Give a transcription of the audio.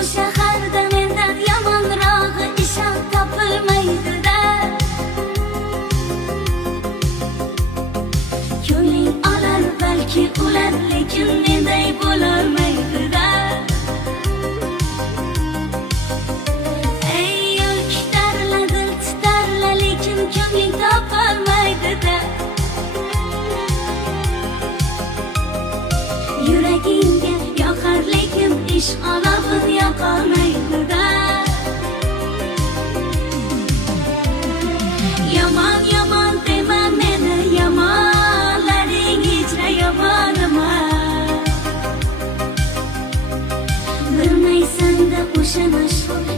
shaharda mendan yomonrog'i ishon topilmaydi-da. Ko'ngling olar balki ular, lekin menday bo'lolmaydi-da. Ey yo'lkishlarla dil titarla, lekin ko'ngling topolmaydi-da. Yuragingga yoqar lekin ishq olovin yoqolmaydi-da. Yomon yomon dema meni, yomonlaring hechra yomon emas. Bilmaysan-da o'sha mashhur